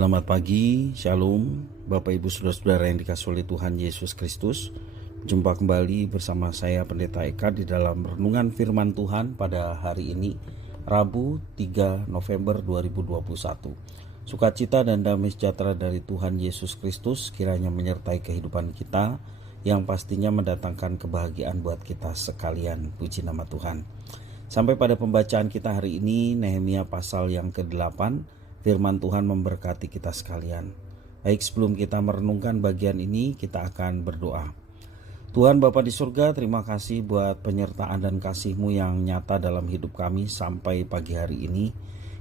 Selamat pagi, Shalom, Bapak Ibu Saudara-saudara yang dikasihi oleh Tuhan Yesus Kristus. Jumpa kembali bersama saya Pendeta Eka di dalam renungan firman Tuhan pada hari ini, Rabu 3 November 2021. Sukacita dan damai sejahtera dari Tuhan Yesus Kristus kiranya menyertai kehidupan kita, yang pastinya mendatangkan kebahagiaan buat kita sekalian. Puji nama Tuhan. Sampai pada pembacaan kita hari ini, Nehemia pasal yang ke-8. Firman Tuhan memberkati kita sekalian. Baik, sebelum kita merenungkan bagian ini, kita akan berdoa. Tuhan Bapa di surga, terima kasih buat penyertaan dan kasih-Mu yang nyata dalam hidup kami sampai pagi hari ini.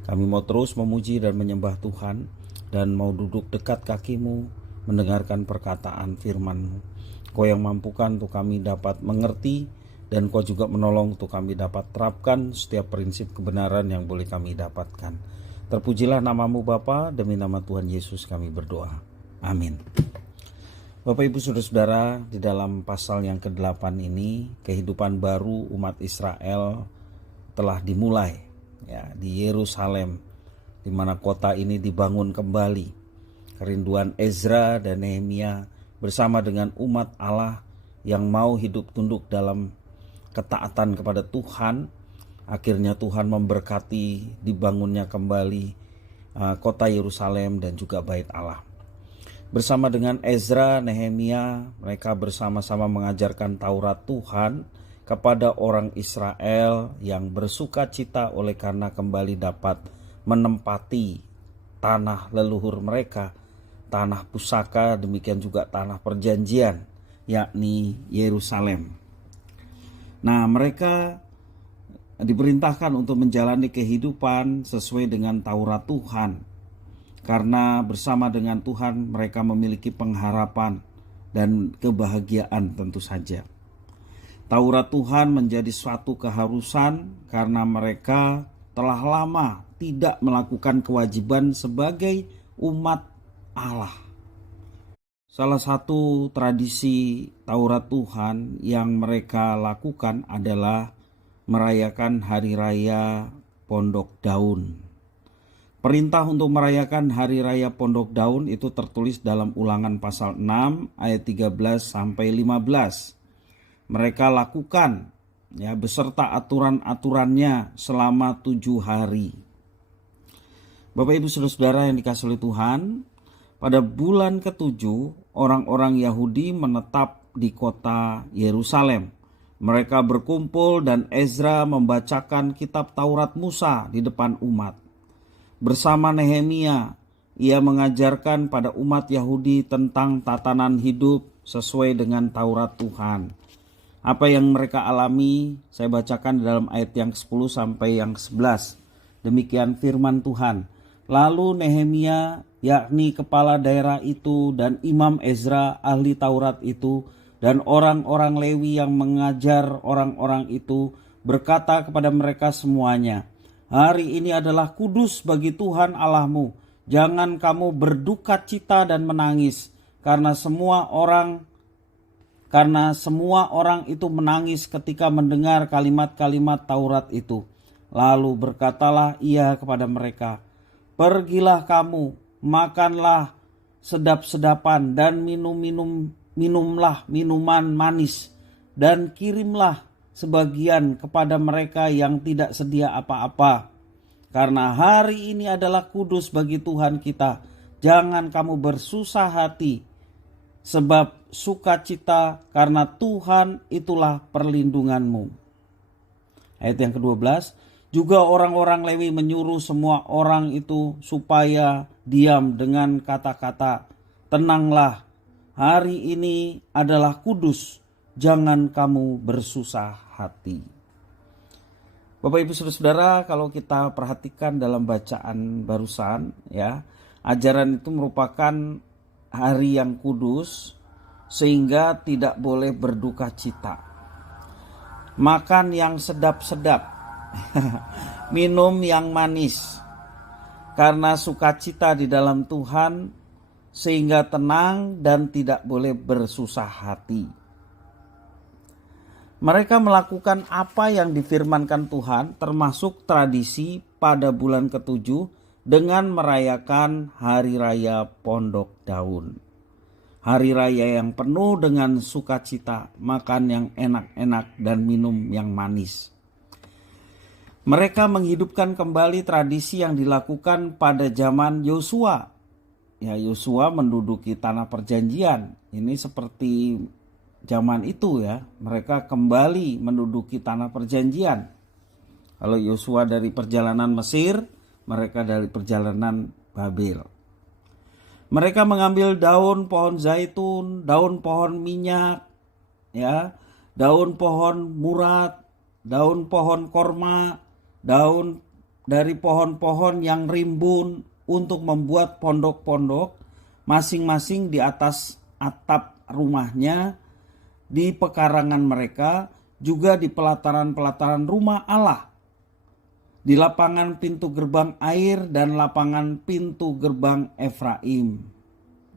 Kami mau terus memuji dan menyembah Tuhan, dan mau duduk dekat kaki-Mu, mendengarkan perkataan firman-Mu. Kau yang mampukan untuk kami dapat mengerti, dan Kau juga menolong untuk kami dapat terapkan setiap prinsip kebenaran yang boleh kami dapatkan. Terpujilah nama-Mu Bapa, demi nama Tuhan Yesus kami berdoa. Amin. Bapak Ibu Saudara-saudara, di dalam pasal yang ke-8 ini, kehidupan baru umat Israel telah dimulai ya, di Yerusalem, di mana kota ini dibangun kembali. Kerinduan Ezra dan Nehemia bersama dengan umat Allah yang mau hidup tunduk dalam ketaatan kepada Tuhan. Akhirnya Tuhan memberkati dibangunnya kembali kota Yerusalem dan juga bait Allah. Bersama dengan Ezra, Nehemia, mereka bersama-sama mengajarkan Taurat Tuhan kepada orang Israel yang bersuka cita oleh karena kembali dapat menempati tanah leluhur mereka, tanah pusaka, demikian juga tanah perjanjian, yakni Yerusalem. Nah, mereka diperintahkan untuk menjalani kehidupan sesuai dengan Taurat Tuhan, karena bersama dengan Tuhan mereka memiliki pengharapan dan kebahagiaan tentu saja. Taurat Tuhan menjadi suatu keharusan karena mereka telah lama tidak melakukan kewajiban sebagai umat Allah. Salah satu tradisi Taurat Tuhan yang mereka lakukan adalah merayakan Hari Raya Pondok Daun. Perintah untuk merayakan Hari Raya Pondok Daun itu tertulis dalam Ulangan pasal 6 ayat 13 sampai 15. Mereka lakukan ya beserta aturan-aturannya selama 7 hari. Bapak Ibu Saudara-saudara yang dikasihi oleh Tuhan, pada bulan ke-7 orang-orang Yahudi menetap di kota Yerusalem. Mereka berkumpul dan Ezra membacakan kitab Taurat Musa di depan umat. Bersama Nehemia, ia mengajarkan pada umat Yahudi tentang tatanan hidup sesuai dengan Taurat Tuhan. Apa yang mereka alami, saya bacakan di dalam ayat yang ke-10 sampai yang ke-11. Demikian firman Tuhan. Lalu Nehemia, yakni kepala daerah itu, dan Imam Ezra, ahli Taurat itu, dan orang-orang Lewi yang mengajar orang-orang itu berkata kepada mereka semuanya, hari ini adalah kudus bagi Tuhan Allahmu. Jangan kamu berduka cita dan menangis, karena semua orang itu menangis ketika mendengar kalimat-kalimat Taurat itu. Lalu berkatalah ia kepada mereka, pergilah kamu, makanlah sedap-sedapan dan minumlah minuman manis, dan kirimlah sebagian kepada mereka yang tidak sedia apa-apa. Karena hari ini adalah kudus bagi Tuhan kita. Jangan kamu bersusah hati, sebab sukacita karena Tuhan itulah perlindunganmu. Ayat yang ke-12, juga orang-orang Lewi menyuruh semua orang itu supaya diam dengan kata-kata, tenanglah, hari ini adalah kudus, jangan kamu bersusah hati. Bapak Ibu Saudara-saudara, kalau kita perhatikan dalam bacaan barusan ya, ajaran itu merupakan hari yang kudus sehingga tidak boleh berduka cita. Makan yang sedap-sedap, minum yang manis, karena sukacita di dalam Tuhan sehingga tenang dan tidak boleh bersusah hati. Mereka melakukan apa yang difirmankan Tuhan, termasuk tradisi pada bulan ke-7 dengan merayakan Hari Raya Pondok Daun. Hari raya yang penuh dengan sukacita, makan yang enak-enak dan minum yang manis. Mereka menghidupkan kembali tradisi yang dilakukan pada zaman Yosua. Ya, Yosua menduduki tanah perjanjian. Ini seperti zaman itu ya, mereka kembali menduduki tanah perjanjian. Kalau Yosua dari perjalanan Mesir, mereka dari perjalanan Babel. Mereka mengambil daun pohon zaitun, daun pohon minyak, ya, daun pohon murad, daun pohon korma, daun dari pohon-pohon yang rimbun untuk membuat pondok-pondok masing-masing di atas atap rumahnya, di pekarangan mereka, juga di pelataran-pelataran rumah Allah, di lapangan pintu gerbang air dan lapangan pintu gerbang Efraim.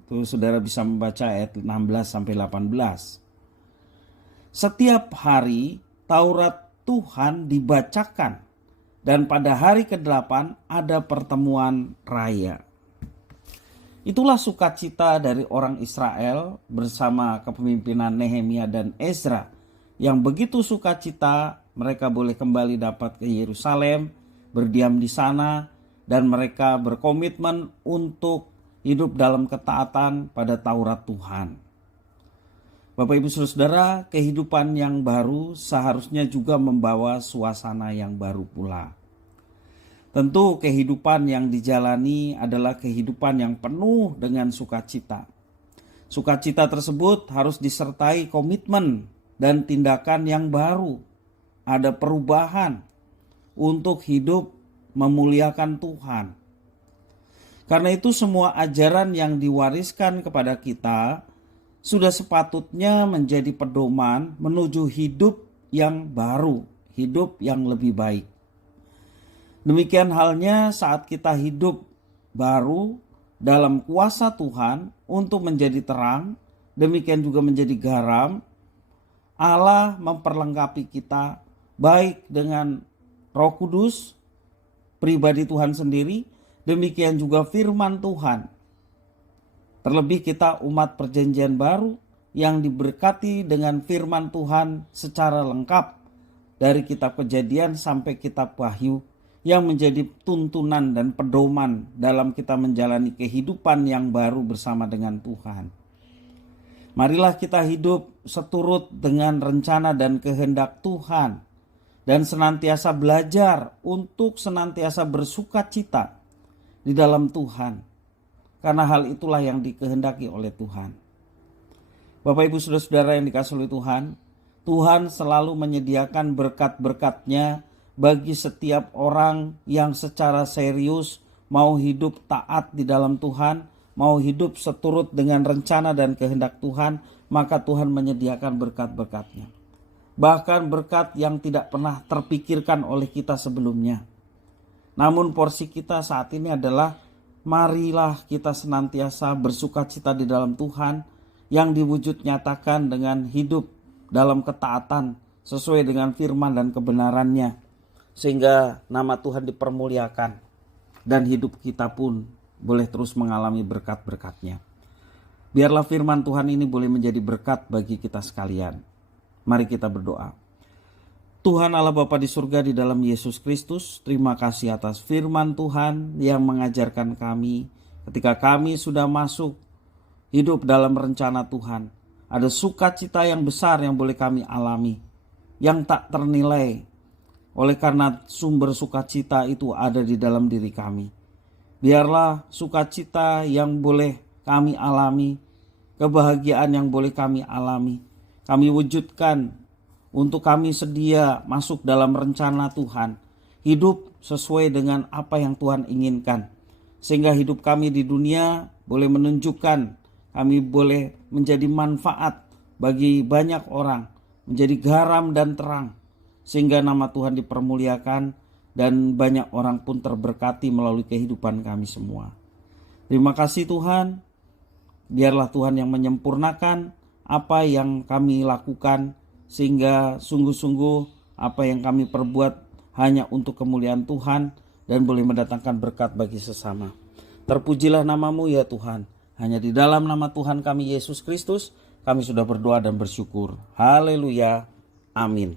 Tuh saudara bisa membaca ayat 16-18. Setiap hari Taurat Tuhan dibacakan, dan pada hari ke-8 ada pertemuan raya. Itulah sukacita dari orang Israel bersama kepemimpinan Nehemia dan Ezra, yang begitu sukacita mereka boleh kembali dapat ke Yerusalem, berdiam di sana, dan mereka berkomitmen untuk hidup dalam ketaatan pada Taurat Tuhan. Bapak Ibu Saudara, kehidupan yang baru seharusnya juga membawa suasana yang baru pula. Tentu kehidupan yang dijalani adalah kehidupan yang penuh dengan sukacita. Sukacita tersebut harus disertai komitmen dan tindakan yang baru. Ada perubahan untuk hidup memuliakan Tuhan. Karena itu semua ajaran yang diwariskan kepada kita sudah sepatutnya menjadi pedoman menuju hidup yang baru, hidup yang lebih baik. Demikian halnya saat kita hidup baru dalam kuasa Tuhan untuk menjadi terang, demikian juga menjadi garam. Allah memperlengkapi kita baik dengan Roh Kudus, pribadi Tuhan sendiri, demikian juga firman Tuhan. Terlebih kita umat perjanjian baru yang diberkati dengan firman Tuhan secara lengkap dari kitab Kejadian sampai kitab Wahyu, yang menjadi tuntunan dan pedoman dalam kita menjalani kehidupan yang baru bersama dengan Tuhan. Marilah kita hidup seturut dengan rencana dan kehendak Tuhan, dan senantiasa belajar untuk senantiasa bersukacita di dalam Tuhan, karena hal itulah yang dikehendaki oleh Tuhan. Bapak Ibu Saudara-saudara yang dikasihi oleh Tuhan, Tuhan selalu menyediakan berkat-berkat-Nya bagi setiap orang yang secara serius mau hidup taat di dalam Tuhan, mau hidup seturut dengan rencana dan kehendak Tuhan, maka Tuhan menyediakan berkat-berkat-Nya. Bahkan berkat yang tidak pernah terpikirkan oleh kita sebelumnya. Namun porsi kita saat ini adalah marilah kita senantiasa bersukacita di dalam Tuhan, yang diwujud nyatakan dengan hidup dalam ketaatan sesuai dengan firman dan kebenarannya, sehingga nama Tuhan dipermuliakan dan hidup kita pun boleh terus mengalami berkat-berkat-Nya. Biarlah firman Tuhan ini boleh menjadi berkat bagi kita sekalian. Mari kita berdoa. Tuhan Allah Bapa di surga, di dalam Yesus Kristus, terima kasih atas firman Tuhan yang mengajarkan kami ketika kami sudah masuk hidup dalam rencana Tuhan. Ada sukacita yang besar yang boleh kami alami, yang tak ternilai. Oleh karena sumber sukacita itu ada di dalam diri kami. Biarlah sukacita yang boleh kami alami, kebahagiaan yang boleh kami alami, kami wujudkan untuk kami sedia masuk dalam rencana Tuhan. Hidup sesuai dengan apa yang Tuhan inginkan. Sehingga hidup kami di dunia boleh menunjukkan, kami boleh menjadi manfaat bagi banyak orang, menjadi garam dan terang, sehingga nama Tuhan dipermuliakan dan banyak orang pun terberkati melalui kehidupan kami semua. Terima kasih Tuhan, biarlah Tuhan yang menyempurnakan apa yang kami lakukan, sehingga sungguh-sungguh apa yang kami perbuat hanya untuk kemuliaan Tuhan dan boleh mendatangkan berkat bagi sesama. Terpujilah namamu ya Tuhan. Hanya di dalam nama Tuhan kami Yesus Kristus kami sudah berdoa dan bersyukur. Haleluya. Amin.